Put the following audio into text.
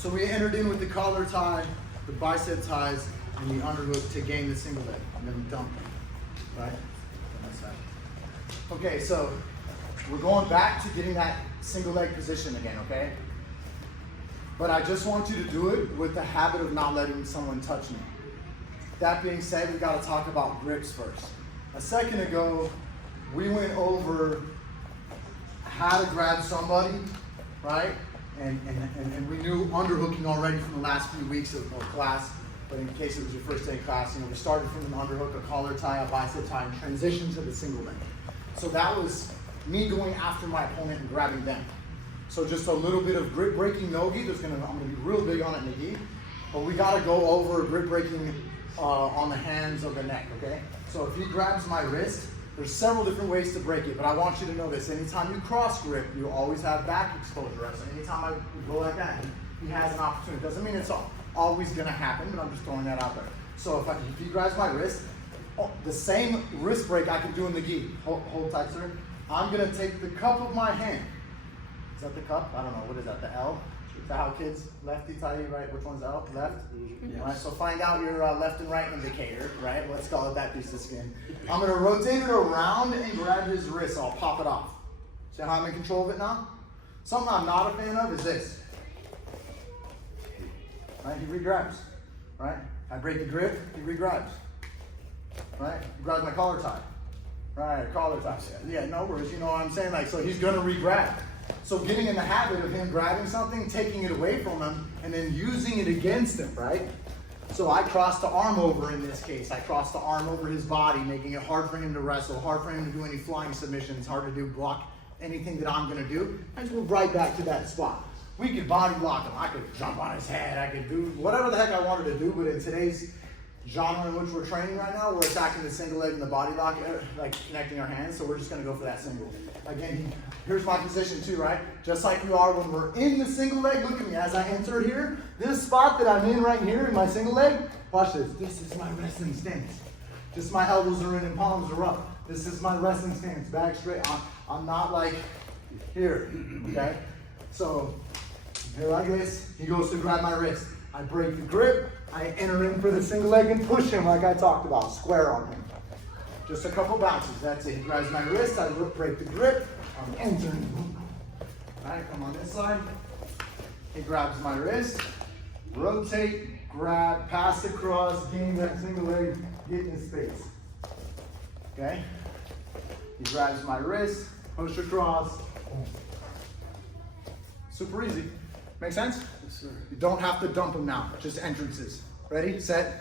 So we entered in with the collar tie, the bicep ties, and the underhook to gain the single leg, and then dump, right? Okay, so we're going back to getting that single leg position again, okay? But I just want you to do it with the habit of not letting someone touch me. That being said, we gotta talk about grips first. A second ago, we went over how to grab somebody, right? And we knew underhooking already from the last few weeks of class, but in case it was your first day of class, we started from an underhook, a collar tie, a bicep tie, and transitioned to the single leg. So that was me going after my opponent and grabbing them. So just a little bit of grip breaking no-gi. I'm gonna be real big on it in the gi, but we gotta go over grip breaking on the hands of the neck, okay? So if he grabs my wrist, there's several different ways to break it, but I want you to know this. Anytime you cross grip, you always have back exposure, right? So anytime I go like that, he has an opportunity. Doesn't mean it's always gonna happen, but I'm just throwing that out there. So if he grabs my wrist, the same wrist break I can do in the gi. Hold tight, sir. I'm gonna take the cup of my hand. Is that the cup? I don't know, what is that, the L? Is that how kids, lefty, tighty, right? Which one's L? Left? Yes. All right, so find out your left and right indicator, right? Let's call it that piece of skin. I'm gonna rotate it around and grab his wrist. I'll pop it off. See how I'm in control of it now? Something I'm not a fan of is this. Right, he re-grabs, right? I break the grip, he re-grabs. Right, he grabs my collar tie. Right, collar tie. Yeah, no worries, you know what I'm saying? Like, so he's gonna re-grab. So getting in the habit of him grabbing something, taking it away from him, and then using it against him, right? So I cross the arm over in this case. I cross the arm over his body, making it hard for him to wrestle, hard for him to do any flying submissions, hard to do block anything that I'm gonna do. I just go right back to that spot. We could body block him. I could jump on his head. I could do whatever the heck I wanted to do, but in today's genre in which we're training right now, we're attacking the single leg and the body lock, like connecting our hands, so we're just gonna go for that single. Again, here's my position too, right? Just like we are when we're in the single leg, look at me, as I enter here, this spot that I'm in right here in my single leg, watch this, this is my wrestling stance. Just my elbows are in and palms are up. This is my wrestling stance, back straight. I'm not like here, okay? So, here like this, he goes to grab my wrist. I break the grip, I enter in for the single leg and push him like I talked about, square on him. Just a couple bounces, that's it. He grabs my wrist, I break the grip, I'm entering. All right, come on this side. He grabs my wrist, rotate, grab, pass across, gain that single leg, get in space. Okay? He grabs my wrist, push across. Super easy. Make sense? Yes, sir. You don't have to dump them now, just entrances. Ready, set.